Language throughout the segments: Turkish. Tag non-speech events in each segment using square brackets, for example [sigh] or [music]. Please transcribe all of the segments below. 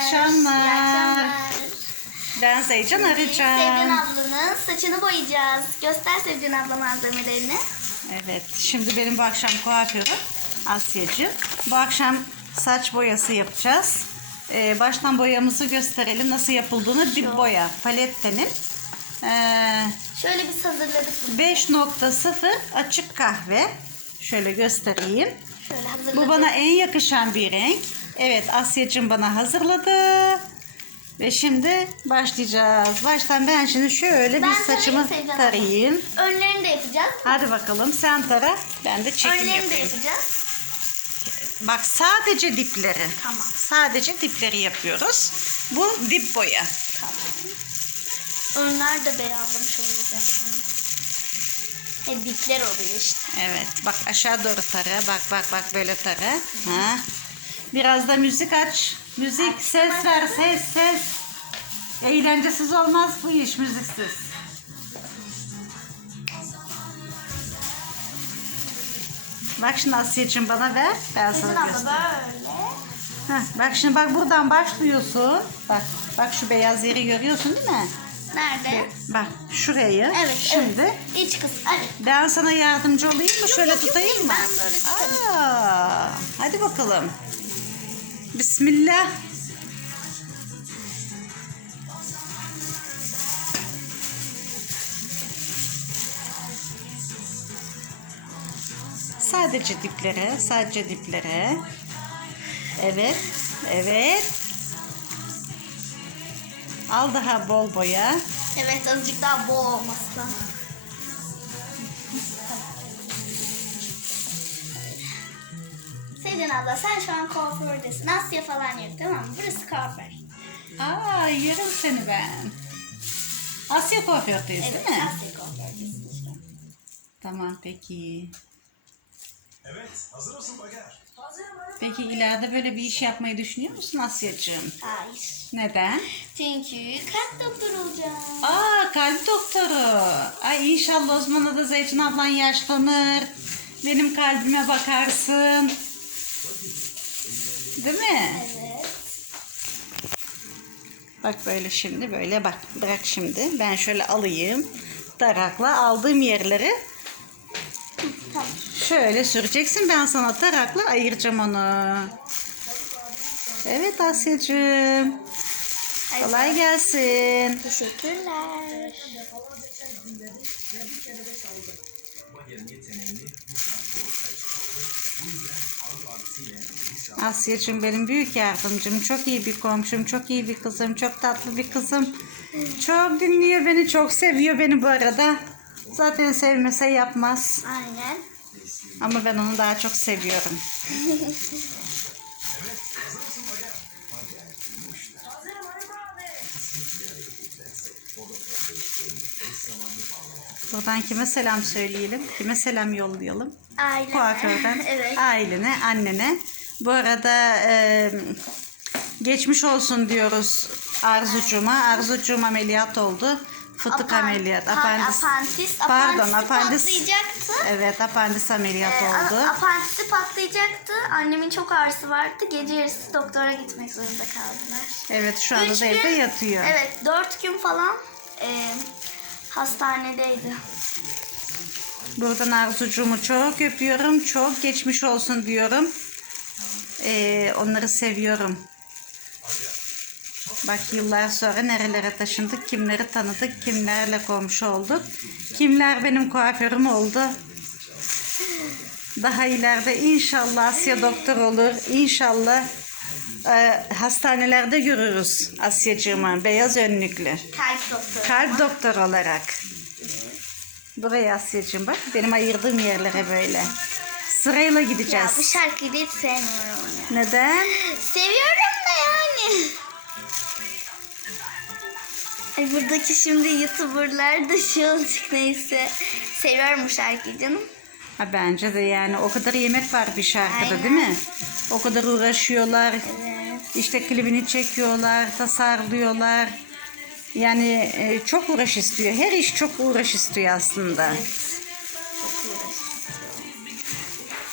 akşamlar. İyi akşamlar. Ben Zeycan Sevcan Arıcan. ablanın saçını boyayacağız. Göster Sevcan abla malzemelerini. Evet, şimdi benim bu akşam kuaförüm Asyacığım. Bu akşam saç boyası yapacağız. Ee, baştan boyamızı gösterelim. Nasıl yapıldığını dip boya. Palette'nin ee, Şöyle biz hazırladık. bunu. 5.0 açık kahve. Şöyle göstereyim. Şöyle hazırladık. Bu bana en yakışan bir renk. Evet Asya'cığım bana hazırladı. Ve şimdi başlayacağız. Baştan ben şimdi şöyle Ben bir saçımı tarayayım. Önlerini de yapacağız. Hadi bakalım sen tara. Ben de çekim Önlerini de yapayım. yapacağız. Bak sadece dipleri. Tamam. Sadece dipleri yapıyoruz. Bu dip boya. Önler de beyazlamış olacak. Hep dipler oluyor işte. Evet. Bak aşağı doğru tara. Bak bak bak böyle tara. Ha. Biraz da müzik aç. Müzik ses ver ses ses. Eğlencesiz olmaz bu iş müziksiz. Bak şimdi Asya'cığım bana ver. Ben sana göstereyim. Heh, bak şimdi bak buradan başlıyorsun. Bak bak şu beyaz yeri görüyorsun değil mi? Nerede? Bak şurayı. Evet. Şimdi evet. İç kız. Hadi. ben sana yardımcı olayım mı? Şöyle yok, yok, tutayım mı? ben böyle tutarım. Aa, hadi bakalım. Bismillah. Sadece diplere, sadece diplere. Evet, evet. Al daha bol boya. Evet azıcık daha bol olması. Sevcan abla sen şu an kuafördesin. Asya falan yok tamam mı? Burası kuaför. Aa, yerim seni ben. Asya kuafördeyiz Evet değil mi? Asya kuafördesin şu an. Tamam peki. Evet, hazır mısın Bager? Peki ileride böyle bir iş yapmayı düşünüyor musun Asya'cığım? Hayır. Neden? Çünkü kalp doktoru olacağım. Aa kalp doktoru. Ay inşallah o zaman da Zeytin ablan yaşlanır. Benim kalbime bakarsın. Değil mi? Evet. Bak böyle şimdi böyle bak. Bırak şimdi. Ben şöyle alayım. Tarakla aldığım yerleri Tamam. şöyle süreceksin. Ben sana tarakla ayıracağım onu. Evet Asya'cığım. Kolay gelsin. Teşekkürler. Asya'cığım benim büyük yardımcım. Çok iyi bir komşum, çok iyi bir kızım, çok tatlı bir kızım. Çok dinliyor beni, çok seviyor beni bu arada. Zaten sevmese yapmaz. Aynen. Ama ben onu daha çok seviyorum. [laughs] Buradan kime selam söyleyelim? Kime selam yollayalım? Aynen. Kuaförden [laughs] evet. ailene, annene. Bu arada e, geçmiş olsun diyoruz Arzucuma. Arzucum ameliyat oldu. Fıtık Apan- ameliyat. Apandis. apandis. Pardon apandis. patlayacaktı. Evet apandis ameliyat Ee, oldu. apandisi patlayacaktı. Annemin çok ağrısı vardı. Gece yarısı doktora gitmek zorunda kaldılar. Evet şu anda Üç da evde gün- yatıyor. Evet dört gün falan e, hastanedeydi. Buradan Arzucuğumu çok öpüyorum. Çok geçmiş olsun diyorum. Ee, onları seviyorum. Bak yıllar sonra nerelere taşındık, kimleri tanıdık, kimlerle komşu olduk. Kimler benim kuaförüm oldu. Daha ileride inşallah Asya doktor olur. İnşallah e, hastanelerde görürüz Asyacığımı, beyaz önlüklü. Kalp doktoru. Kalp doktor olarak. Buraya Asya'cığım bak. Benim ayırdığım yerlere böyle. Sırayla Ya gideceğiz. bu şarkıyı da hiç sevmiyorum ya. Neden? Seviyorum da yani. Ay buradaki şimdi youtuberlar da şey olacak neyse. Seviyorum bu şarkıyı canım. Ha, bence de yani o kadar yemek var bir şarkıda Aynen. değil mi? O kadar uğraşıyorlar. Evet. İşte klibini çekiyorlar, tasarlıyorlar. Yani e, çok uğraş istiyor. Her iş çok uğraş istiyor aslında. Uğraştım.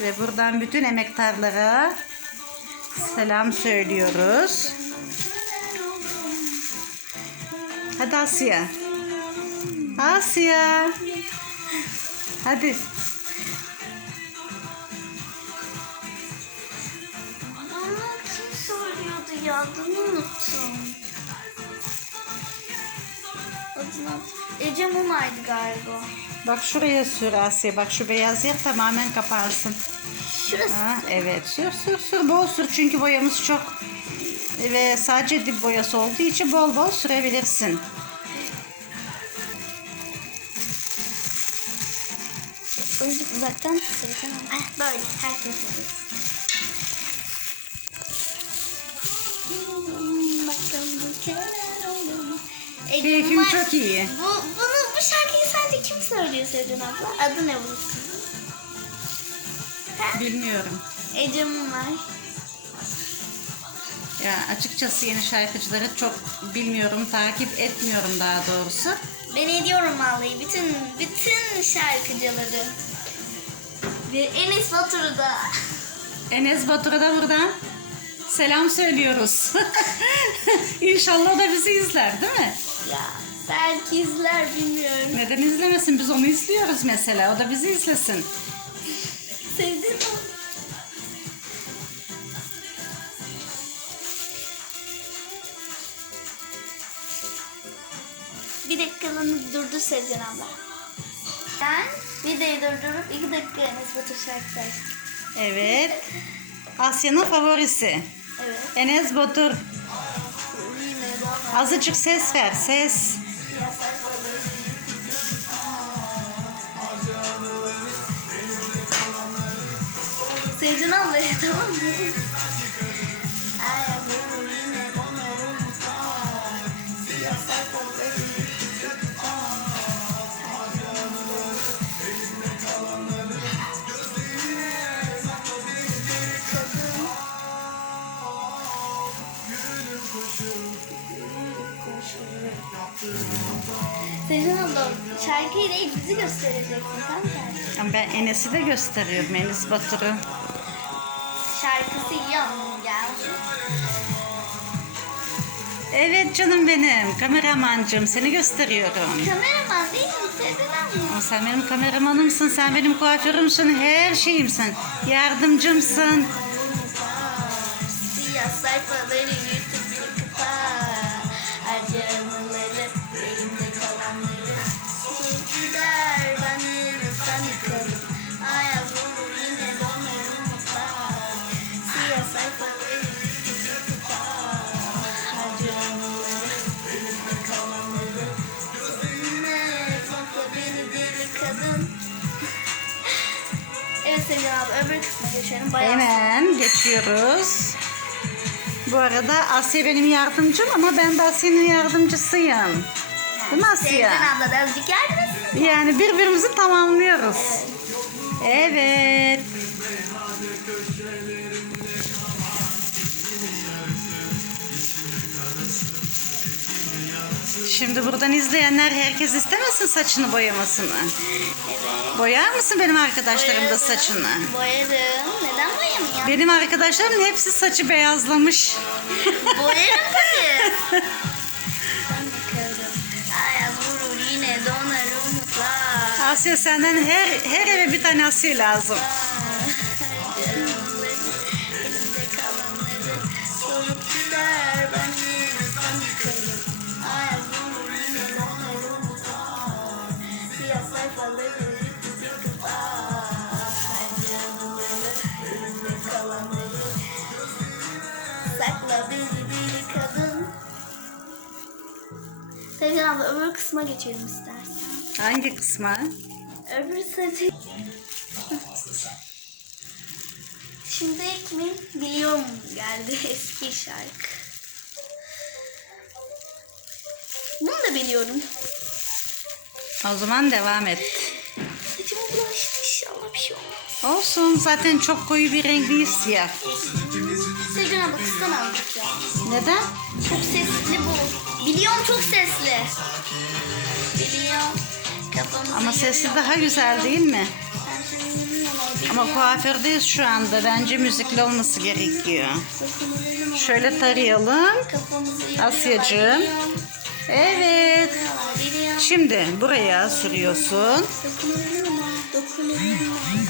Ve buradan bütün emektarlara selam söylüyoruz. Hadi Asya. Asya. Hadi. Söylüyordu ya? Adını unuttum. Adını Ece Munay'dı galiba. Bak şuraya sür Asya. Bak şu beyaz yer tamamen kapansın. Şurası. Ha, evet sür sür sür bol sür çünkü boyamız çok ve sadece dip boyası olduğu için bol bol sürebilirsin. Uzaktan. Eh, böyle herkes böyle. Keyfim Munay- çok iyi. Bu, bunu, bu şarkıyı sence kim söylüyor Sevcan abla? Adı ne bunun? Ha? Bilmiyorum. Ece Munay. Ya açıkçası yeni şarkıcıları çok bilmiyorum, takip etmiyorum daha doğrusu. Ben ediyorum vallahi bütün bütün şarkıcıları. Ve Enes Batur'u da. Enes Batur'a da buradan selam söylüyoruz. [laughs] İnşallah o da bizi izler değil mi? Ya belki izler bilmiyorum. Neden izlemesin? Biz onu izliyoruz mesela. O da bizi izlesin. Sevdim onu. Bir dakikalığını durdur Sevcan abla. Ben videoyu durdurup iki dakika Enes Batur şarkısı açtım. Evet. Asya'nın favorisi. Evet. Enes Batur. Azıcık ses ver. Ses. Sevcan abla tamam mı? Sevcan abla şarkıyı değil bizi göstereceksin sen de. Ben Enes'i de gösteriyorum. Enes Batur'u. Şarkısı iyi ama gel. Evet canım benim. Kameramancım. Seni gösteriyorum. Kameraman değil mi? Abla. Ama sen benim kameramanımsın. Sen benim kuaförümsün. Her şeyimsin. Yardımcımsın. Geçelim. Bayağı Hemen geçiyoruz. Bu arada Asya benim yardımcım ama ben de Asya'nın yardımcısıyım. Değil mi Asya? Abla da azıcık yardım etsin. Yani birbirimizi tamamlıyoruz. Evet. Şimdi buradan izleyenler herkes istemesin saçını boyamasını. Evet. Boyar mısın benim arkadaşlarım da saçını? Boyarım. Neden boyamayayım? Benim arkadaşlarım hepsi saçı beyazlamış. Boyarım tabii. [laughs] Ben bakarım. Ayaz vurur yine donarım ıslak. Asya senden her her eve bir tane Asya lazım. Elimde Sakla beni deli kadın. Sevcan abla öbür kısma geçelim istersen. Hangi kısma? Öbür saçı. Şimdi kimin biliyorum geldi [laughs] eski şarkı. Bunu da biliyorum. O zaman devam et. Saçımı bulaştı inşallah bir şey olmaz. Olsun zaten çok koyu bir renk değil siyah. Neden? Çok sesli bu. Biliyorum çok sesli. Biliyorum. Kafamızı Ama sesi daha güzel değil mi? Ama kuafördeyiz şu anda. Bence müzikli olması gerekiyor. Şöyle tarayalım. Asyacığım. Evet. Şimdi buraya sürüyorsun. Dokunabilir mi?